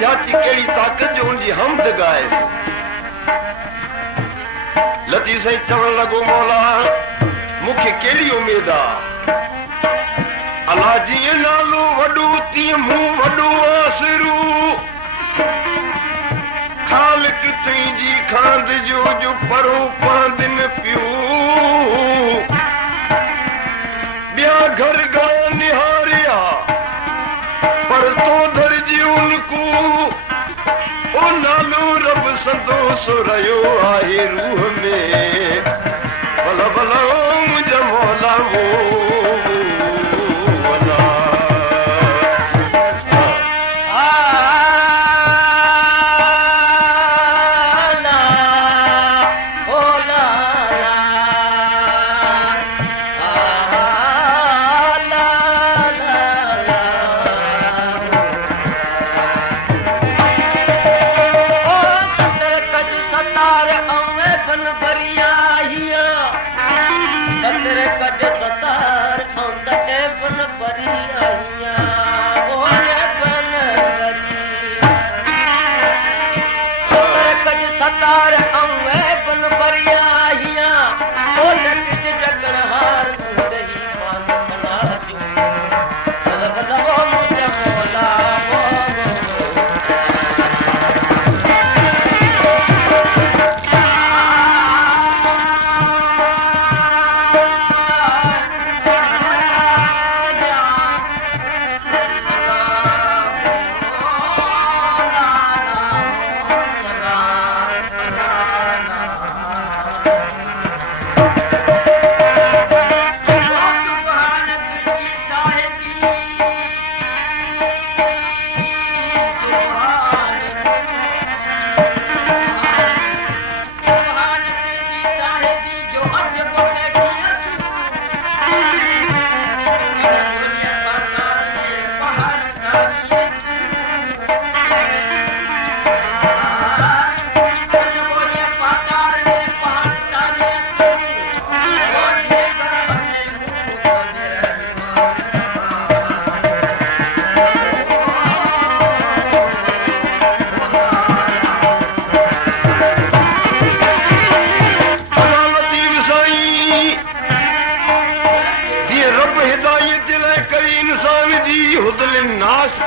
झाची केड़ी ताकत जो उनजी हमद गायस लती सही चवण लगो मौला मुखे केड़ी उम्मीद आ अल्लाह जी नालो वडो तीअं मूं वडो आसरू खालिक तुंहिंजी खांद जो परो पांद में पियो ॿिया घर घणा निहारिया पर तो दर्जी उनको ओ नालो रब संदोस रहियो आहे रूह में भला भला मुंहिंजा मौला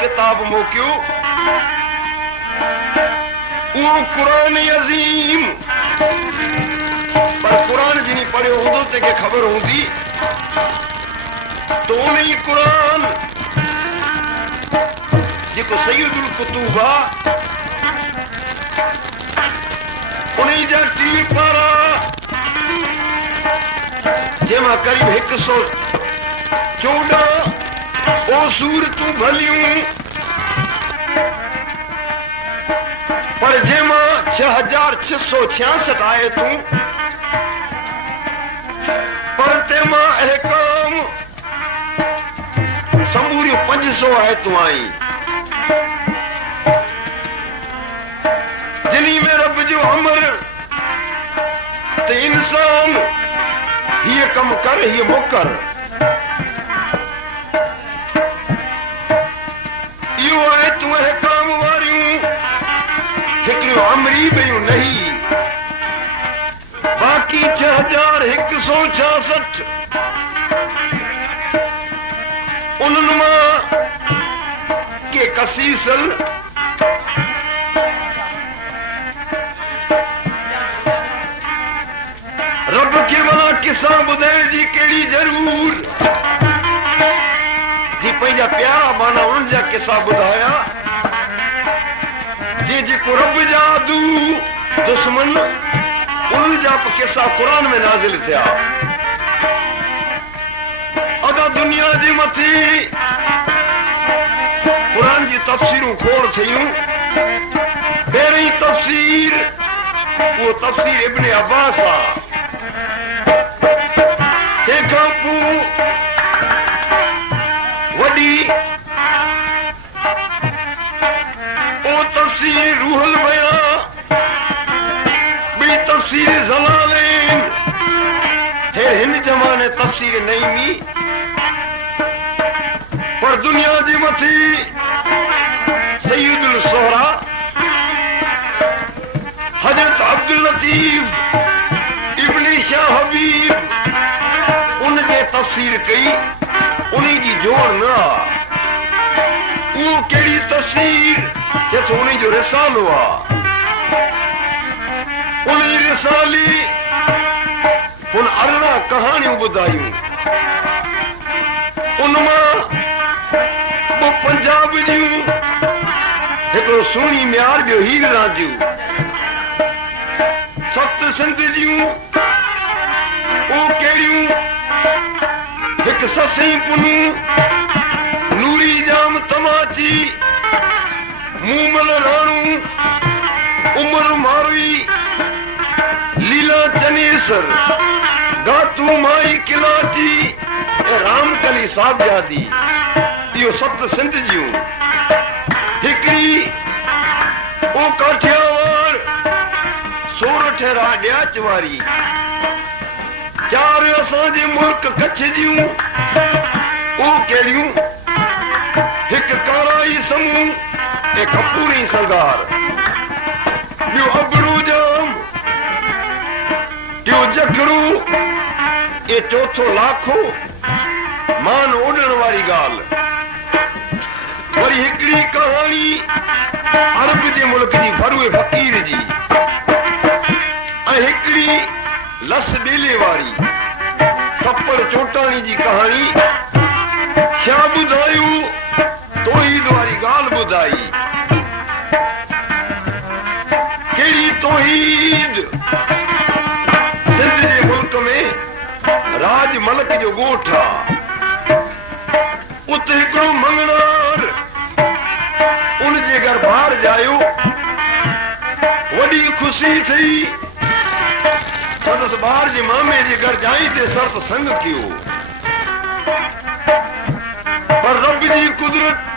किताब मोकियो वो कुरान अज़ीम पर कुरान जिनी पढ़ियो हूंदो तंहिंखे ख़बर हूंदी तो उन ई कुरान जेको सैयदुल कुतुब आ उन जा 3 पारा जंहिंमां करीब 114 ओ सूरतूं भलियूं पर जंहिंमां 6666 आयतूं पर तंहिंमां अहकाम समूरियूं 500 आयतूं आई जिनी में रब जो अमर ते इंसान हीअ कम कर हीअ मुकर अमरी बयूं नहीं बाकी 6166 उन्हनि मां के कसीसल रब खे भला किसा ॿुधाइण जी कहिड़ी ज़रूर जी पंहिंजा प्यारा माना उन्हनि जा किसा ॿुधाया जेको रब जा आदू दुश्मन उन जा किसा कुरान में नाज़िल थिया अदा दुनिया जे मथे कुरान जी तफ़सीरूं खोड़ थियूं पहिरीं तफ़सीर वो तफ़सीर इब्न अब्बास आ तंहिंखां पोइ वॾी तफसीर रूहुल बयान बी तफसीर ज़लालैन है हिन जमाने तफसीर नईमी पर दुनिया जी मथी सैयदुल सोहरा हजरत अब्दुल लतीफ इब्न शाह हबीब उन जे तफसीर कई उन्हीं जी जोड़ न वो केड़ी तफसीर जे तो उन्हीं जो रिसालो आ उन्हीं रिसाली उन अरड़ा कहानियों बुधायूं उनमां वो पंजाब जूं हिकिड़ो सुहिणी म्यार ॿियो हीर राजू सत सिंध जूं वो कहिड़ियूं हिकु ससई पुनूं नूरी जाम तमाची मूमल राणू उमर मारवी लीला चनेसर गातू माई किलाची रामकली साहबजादी इहो सत सिंध जूं हिकिड़ी ओ काठियावाड़ सोरठ ॾियाच वारी चार असांजे मुल्क कच्छ जूं ओ कहिड़ियूं हिकु काराई समूह ऐं कपूरी सरदार ॿियो अबड़ू जाम टियों जखड़ू ऐं चौथो लाखो मान उॾण वारी ॻाल्हि वरी हिकिड़ी कहाणी अरब जे मुल्क जी फरूए फ़कीर जी ऐं हिकिड़ी लस ॾेले वारी कपड़ चोटाणी जी कहाणी छा ॿुधायूं तौहीद वारी ॻाल्हि ॿुधाई कहिड़ी तौहीद सिंध जे मुल्क में राज मलक जो ॻोठ आहे उते हिकिड़ो मंगणार उन जे घर ॿार ॼायो वॾी ख़ुशी थी संदसि ॿार जे मामे जे घर जाई ते सर्त संग कयो पर रब जी कुदरत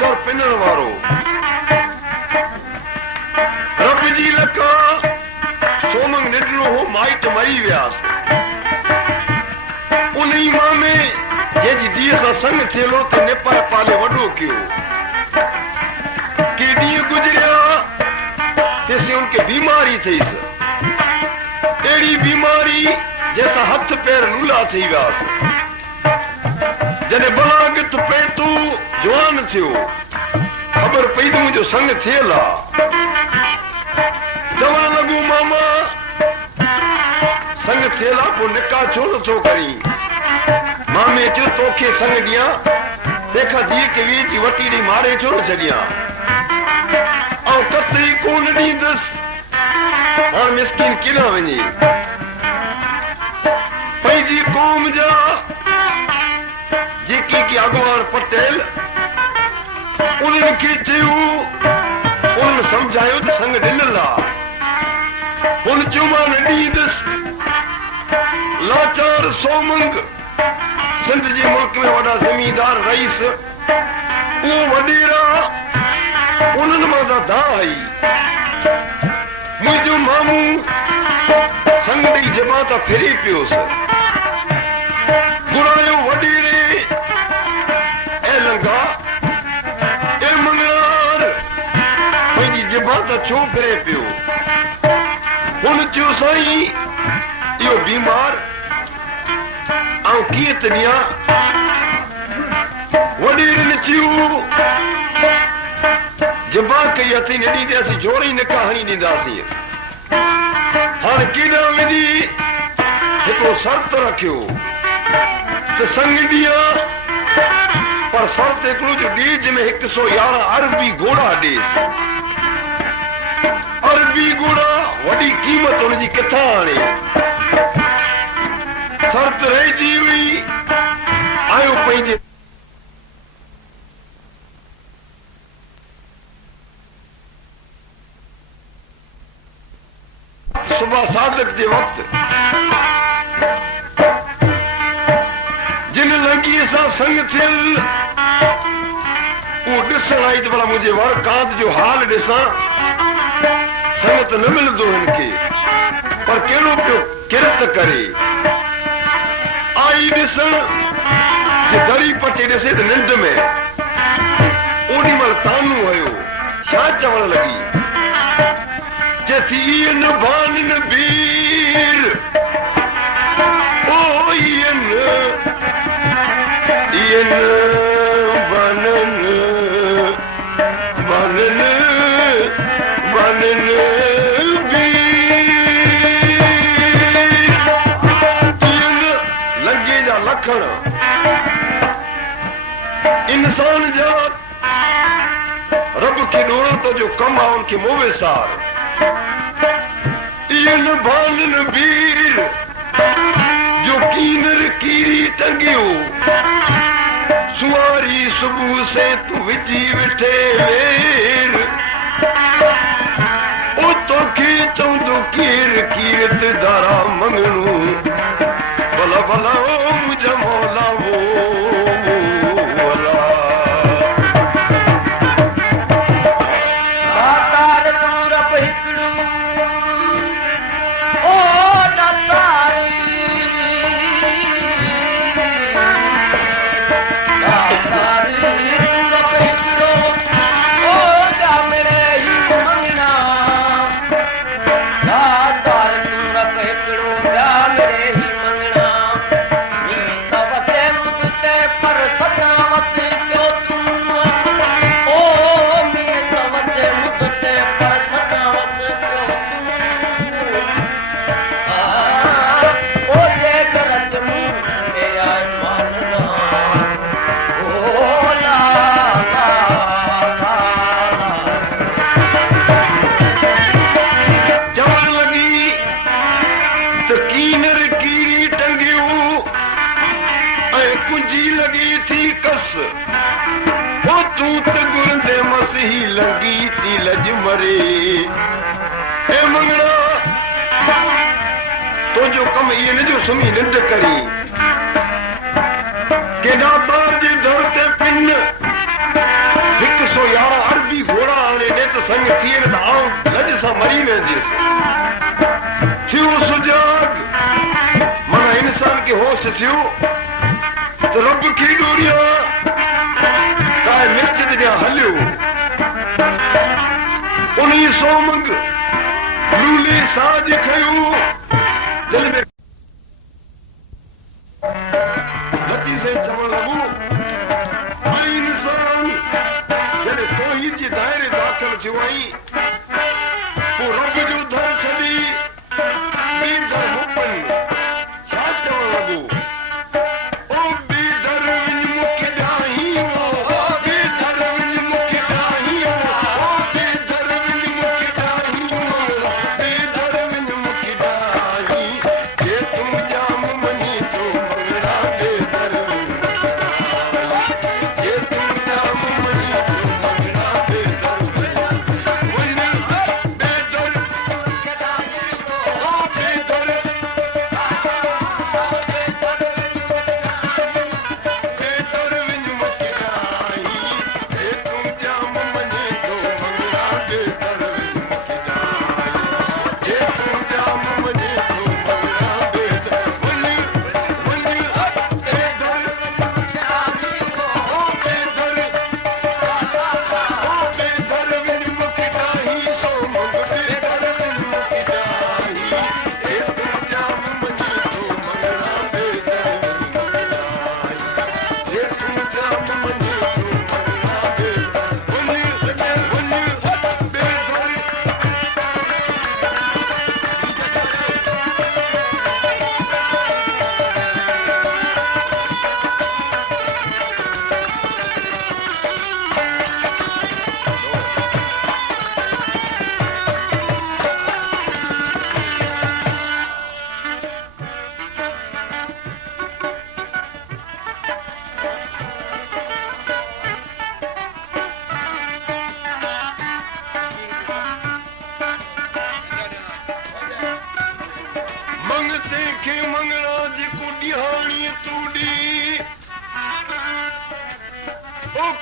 घर पिनण वारो रब जी लका सोमंग निडलो हो माइट मरी वियास उन ई मामे जंहिंजी धीअ सां संग थियलो त निपाए पाले वॾो कयो के ॾींहं गुज़रिया तेसीं उनखे बीमारी थियसि अहिड़ी बीमारी जंहिंसां हथ पैर लूला थी वियासीं जॾहिं बलागत पेटू जवान थियो ख़बर पई त मुंहिंजो संग थियल आहे चवण लॻो मामा संग थियल आहे पोइ निकाह छो नथो करी मामे चयो तोखे संग ॾियां तंहिंखां धीअ खे वीह जी वठी ॾेई मारे छो न छॾियां ऐं कतई कोन ॾींदुसि हाणे मिसकिन किॾां वञे पंहिंजी क़ौम जा जेके की अॻवान पटेल उन्हनि खे चयो उन्हनि सम्झायो त संग ॾिनल आहे हुन चयो मां न ॾींदुसि लाचार सोमंग सिंध जे मुल्क में वॾा ज़मींदार रईस उहो वॾेरा उन्हनि मां दा आई मुंहिंजो मामू संग ॾेई जमा त फिरी पियोसि घुरायो वॾेरे ऐं लंघा ऐं मंगणार पंहिंजी जमा त छो फिरे पियो हुन चयो साईं इहो बीमार ऐं कीअं त ॾियां वॾेरनि चयो जबा कई अथई न ॾींदासीं जोड़ ई निकाह हणी ॾींदासीं हाणे केॾां वञी हिकिड़ो शर्त रखियो त संग ॾियां पर शर्त हिकिड़ो जो ॾेज में 111 अरबी घोड़ा ॾेसि अरबी घोड़ा वॾी क़ीमत हुनजी किथां आणे शर्त रहिजी हुई आयो पंहिंजे सुबह सादक जे वक़्तु जिन लंघीअ सां संग थियल उहो ॾिसण आई त भला मुंहिंजे वर कांत जो हाल ॾिसां संग त न मिलंदो हिन खे पर कहिड़ो पियो किरत करे आई आई ॾिसण जे दरी पटे ॾिसे त निंड में ओॾी महिल तानू हुयो छा चवण लॻी चथी इन बानन बीर ओ इन बानन बानन बानन लखण इंसान जा रब खे ॾोड़ो तो जो कम आहे उनखे मोवे सार इन बानन बीर जो कीनर कीरी टंगियो सुवारी सुबह से तू विझी वेठे वेर ओ तोखे चवंदो कीर कीरत दारा मंगणो भला भला ओ मुझे मौला वो तो जो कम ये न जो सुमी निंद करी केॾा तार जे दर ते पिन 111 अरबी घोड़ा हाणे नेत संग थिए त आऊं लज सां मरी वेंदसि थियो सुजाग माना इंसान खे होश थियो त रब खे ॾोरिया काए मिर्च ते ॾियां हलियो उन्ही सोमंग लूले साज खयो दिल में लती से चवण लॻो आई इंसान जॾहिं तौहीद जे दायरे दाख़िल थियो आई पोइ रब जो दर छॾी ॿी दर मुपन छा चवण लॻो ओ ॿी दर वञ मूंखे ॾाहीं ओ ॿी दर वञ मूंखे ॾाहीं ओ ॿी दर वञ मूंखे ॾाहीं ॿी दर वञ मूंखे ॾाहीं जे तुम जाम मञी तो मंगड़ा ॿे दर जे तुम जाम मञी तो मंगड़ा ॿे दर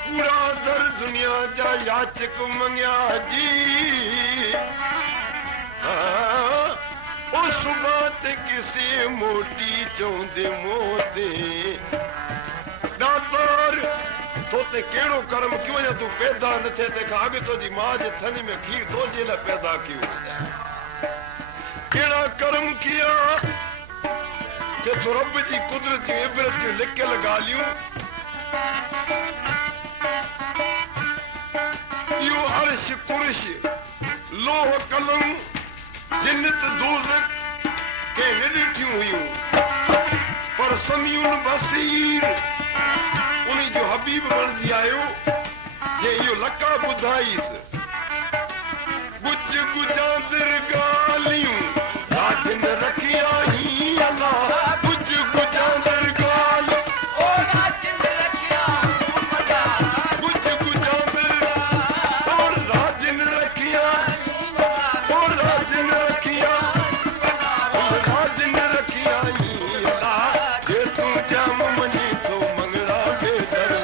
कूड़ा दर दुनिया जा याचक मंगिया जी ओ उस बात किसे मोटी चौंदे मोते दातार तो ते केड़ो कर्म क्यों या तू पैदा न थे ते खागे तो जी मां जे थनी में खीर तो जेला पैदा क्यों केड़ा कर्म किया जे तो रब जी कुदरत जी इबरत जी लिख के लगा लियो यो अर्श कुर्श लोह कलम जिन्नत दोज़ख के ॾिठियूं हुयूं पर समियुन बसीर उन्हीं जो हबीब बणजी आयो जे इहो लका ॿुधाईस गुज गुजांदर ॻाल्हियूं राजन रखिया ही अल्लाह गुज गुजांदर ॻाल्हि ओ राजन रखिया गुज गुजांदर और राजन रखिया और राजन रखिया और राजन रखिया ही अल्लाह जे तू जाम मनी तो मंगड़ा बेदर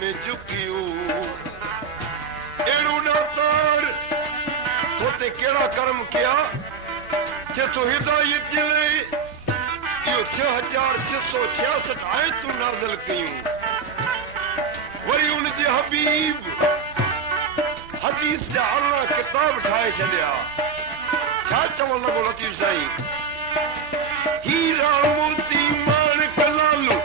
में चुकियो एड़ो दातार तोते केड़ा कर्म किया जे तो हिदायत दिले यो 6666 आयतूं नाज़िल कयूं वरी उन जे हबीब हदीस जा अल्लाह किताब ठाहे छॾिया छा चवण लॻो लतीफ़ साईं हीरा मोती माणक लालू